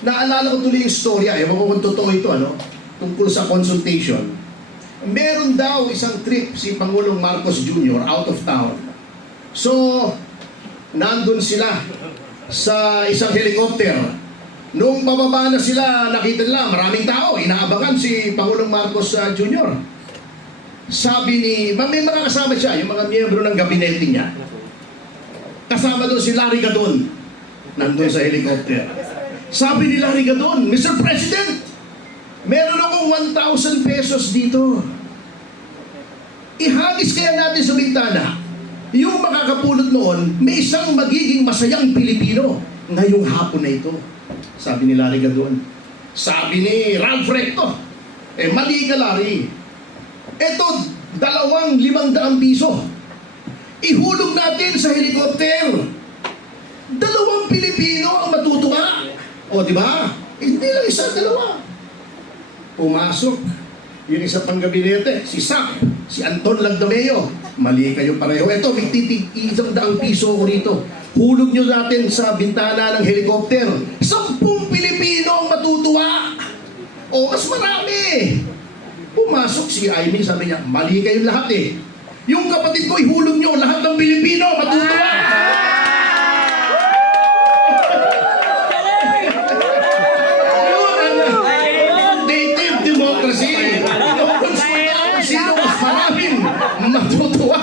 Naalala ko tuloy yung storya, ewan ko kung totoo ito, tungkol sa consultation. Meron daw isang trip si Pangulong Marcos Jr. out of town. So, nandun sila sa isang helicopter. Nung pababa na sila, nakita nila, maraming tao, inaabangan si Pangulong Marcos Jr. Sabi ni, may mga kasama siya, yung mga miyembro ng gabinete niya. Kasama doon si Larry Gadon, nandun sa helicopter. Sabi ni Larry Gadon, Mr. President, meron akong 1,000 pesos dito. Ihagis kaya natin sa bintana. Yung makakapulot noon, may isang magiging masayang Pilipino ngayong hapon na ito. Sabi ni Larry Gadon. Sabi ni Ralph Recto, mali ka, Larry. Ito, 2,500 piso. Ihulog natin sa helicopter. 2 Pilipino ang matutuwa. O, di ba? Hindi lang isa, 2. Pumasok yung isa pang gabinete, si Sac, si Anton Lagdameo. Mali kayo pareho. Ito, may titig 100 piso ko rito. Hulog nyo natin sa bintana ng helicopter. 10 Pilipino ang matutuwa. O, mas marami. Pumasok si Aimee, sabi niya, mali kayong lahat eh. Yung kapatid ko, ihulog nyo, lahat ng Pilipino matutuwa. Native democracy. Yung konsulta kung sino mas maraming matutuwa.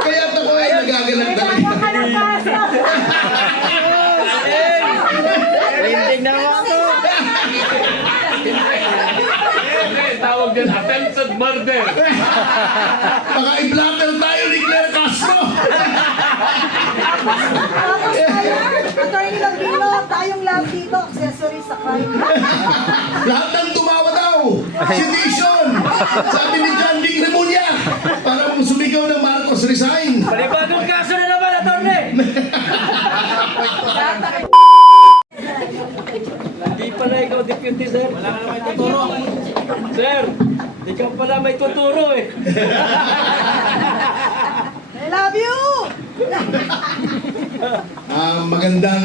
Kaya ako ay nagagalang talaga. Rindig na ako. Tawag din, attempted murder. Baka i-blatter tayo ni Claire Castro. Tapos tayo, Attorney Lambino, tayong lab dito, accessory sa crime. Lahat ng tumawa daw. Sedition. Sabi ni John Vic Remulla. Parang sumigaw ng Marcos resign. Panibagong kaso na naman, Attorney! Hindi pala ikaw deputy, sir. Wala ka naman tuturo. Sir, hindi ka pala may tuturo eh. I love you! Magandang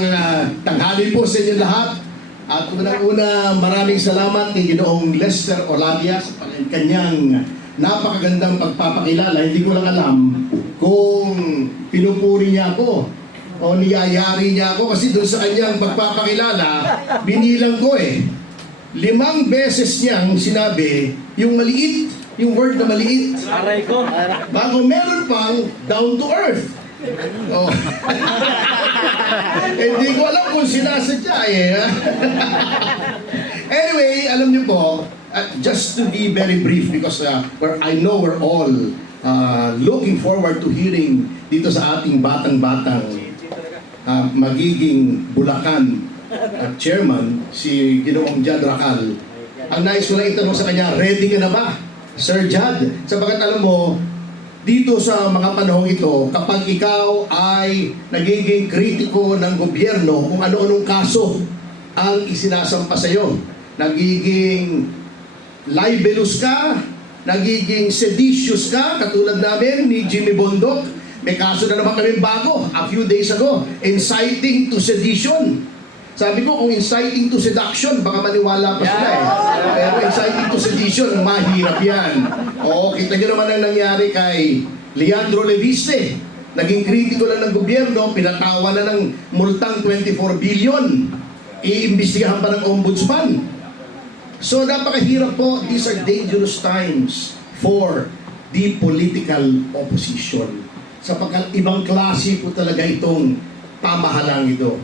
tanghali po sa inyo lahat. At unang-una, maraming salamat kay Ginoong Lester Olalia sa kanyang napakagandang pagpapakilala. Hindi ko lang alam kung pinupuri niya ako o niyayari niya ako kasi doon sa kanyang pagpapakilala, binilang ko 5 beses niyang sinabi yung maliit, yung word na maliit. Aray ko. Bago meron pang down to earth. Oh. Hindi ko alam kung sinasadya Anyway, alam niyo po, just to be very brief because I know we're all looking forward to hearing dito sa ating batang-batang magiging Bulacan chairman, si Ginoong Jad Racal. Ang nais ko lang itanong sa kanya, ready ka na ba, Sir Jad? Sabagat alam mo, dito sa mga panahong ito, kapag ikaw ay nagiging kritiko ng gobyerno kung ano-anong kaso ang isinasampa sa iyo, nagiging libelous ka, nagiging seditious ka, katulad namin ni Jimmy Bondok, may kaso na naman kami bago, a few days ago, inciting to sedition. Sabi ko, kung inciting to seduction, baka maniwala pa sila Pero inciting to sedition, mahirap yan. Oo, kita nyo naman ang nangyari kay Leandro Leviste. Naging kritiko lang ng gobyerno, pinatawa na ng multang 24 billion. Iimbestigahan pa ng ombudsman. So, napakahirap po. These are dangerous times for the political opposition. Sapagkat ibang klase po talaga itong pamahalang ito.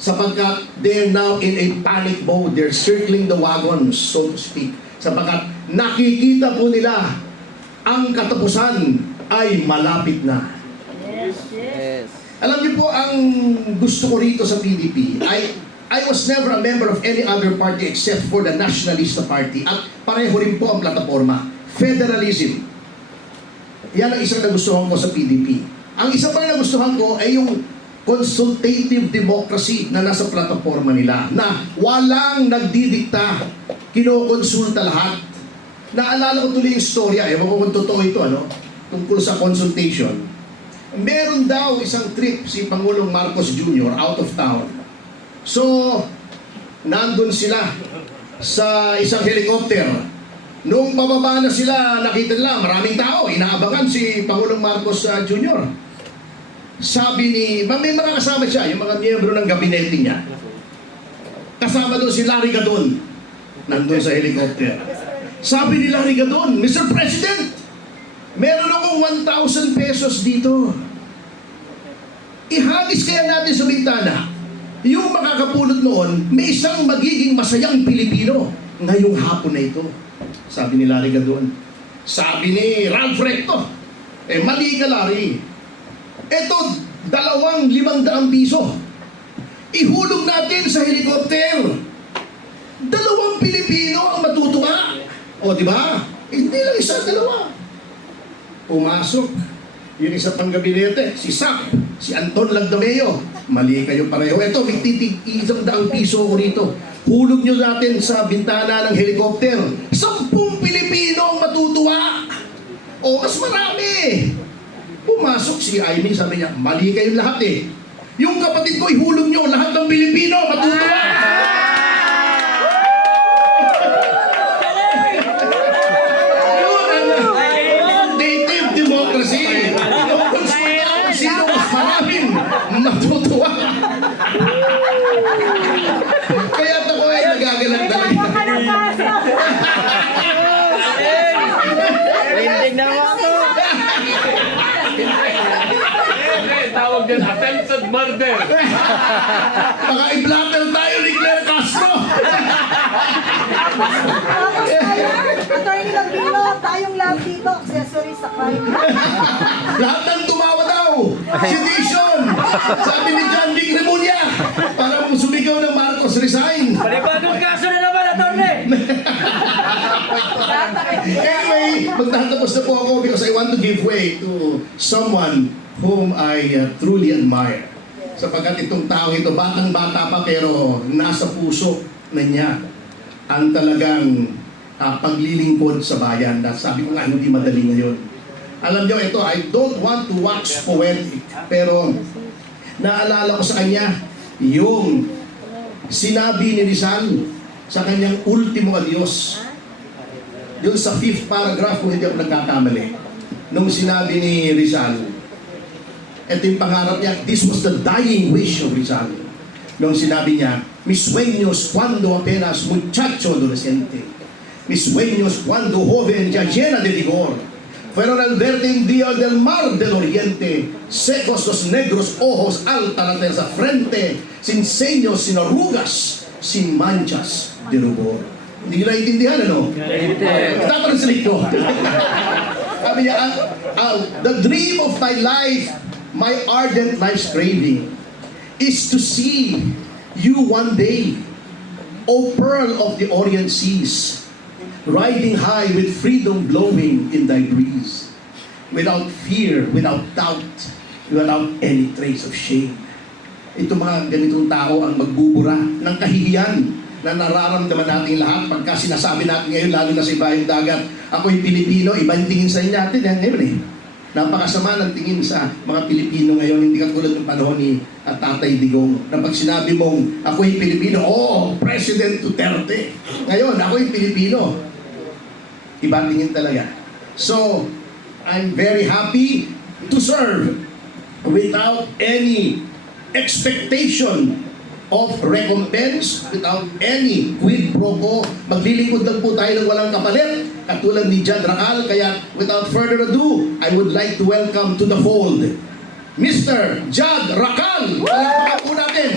Sapagkat they're now in a panic mode. They're circling the wagons, so to speak. Sapagkat nakikita po nila ang katapusan ay malapit na. Yes. Alam niyo po, ang gusto ko rito sa PDP, I was never a member of any other party except for the Nationalista Party. At pareho rin po ang plataforma. Federalism. Yan ang isang nagustuhan ko sa PDP. Ang isa pa na nagustuhan ko ay yung consultative democracy na nasa plataforma nila, na walang nagdidikta, kinokonsulta lahat. Naalala ko tuloy yung storya, ewan ko kung totoo ito, tungkol sa consultation. Meron daw isang trip si Pangulong Marcos Jr. out of town. So, nandun sila sa isang helicopter. Nung pababa na sila, nakita nila maraming tao, inaabangan si Pangulong Marcos Jr. Sabi ni, may mga kasama siya, yung mga miyembro ng gabinete niya. Kasama doon si Larry Gadon, nandun sa helicopter. Sabi ni Larry Gadon, Mr. President, meron akong 1,000 pesos dito. Ihagis kaya natin sa bintana. Yung makakapulot noon, may isang magiging masayang Pilipino ngayong hapon na ito. Sabi ni Larry Gadon. Sabi ni Ralph Recto, mali ka, Larry. Ito, 2,500 piso. Ihulog natin sa helicopter. 2 Pilipino ang matutuwa. O, di ba? Hindi lang isa, 2. Pumasok. Yung isa pang gabinete, si Sak, si Anton Lagdameo. Mali kayo pareho. Ito, may titig 100 piso ko rito. Hulog nyo natin sa bintana ng helicopter. 10 Pilipino ang matutuwa. O, mas marami. Pumasok si Aimee, sabi niya, mali kayong lahat eh. Yung kapatid ko, ihulog nyo, lahat ng Pilipino matutuwa. Yun ang native democracy. Yung konsulta kung sino mas maraming matutuwa. Kaya ako ay nagagalang talaga. Ka ng kaso. Hindi na ako. Tawag dyan, attempted murder. Baka i-blatter tayo ni Claire Castro. Tapos tayo, Attorney Lambino, tayong lab dito, accessory sa crime. Lahat ng tumawa daw. Sedition. Sabi ni John Vic Remulla. Parang sumigaw ng Marcos resign. Panibagong kaso na naman, attorney! Anyway, magtatapos na po ako because I want to give way to someone whom I truly admire. Sapagkat itong tao ito, batang-bata pa pero nasa puso na niya ang talagang paglilingkod sa bayan. Na sabi ko nga, hindi madali ngayon. Alam niyo ito, I don't want to wax poetic, pero naalala ko sa kanya yung sinabi ni Rizal sa kanyang ultimo adios. Yung sa 5th paragraph, kung hindi ako nagkakamali, nung sinabi ni Rizal, ito yung pangarap niya, this was the dying wish of Rizal. Nung sinabi niya, mis sueños cuando apenas muchacho adolescente, mis sueños cuando joven ya llena de vigor, fueron al verde día del mar del oriente, secos los negros ojos, alta la tersa frente, sin seños, sin arrugas, sin manchas de rubor. Hindi nyo naiintindihan, ano? Tatranslate ko. Sabi niya, the dream of my life, my ardent life's craving, is to see you one day, O pearl of the Orient seas, riding high with freedom blowing in thy breeze, without fear, without doubt, without any trace of shame. Ito mga ganitong tao ang magbubura ng kahihiyan na nararamdaman natin lahat pagka sinasabi natin ngayon, lalo na sa ibayong dagat, ako'y Pilipino, iba yung tingin sa inyo natin. Ngayon eh, napakasama ng tingin sa mga Pilipino ngayon, hindi katulad ng panahon ni Tatay Digong, na pag sinabi mong ako'y Pilipino, President Duterte. Ngayon, ako'y Pilipino. Iba tingin talaga. So, I'm very happy to serve without any expectation of recompense, without any quid pro quo. Maglilingkod lang po tayo ng walang kapalit, katulad ni Jad Racal. Kaya without further ado, I would like to welcome to the fold Mr. Jad Racal. Palakpakan po natin.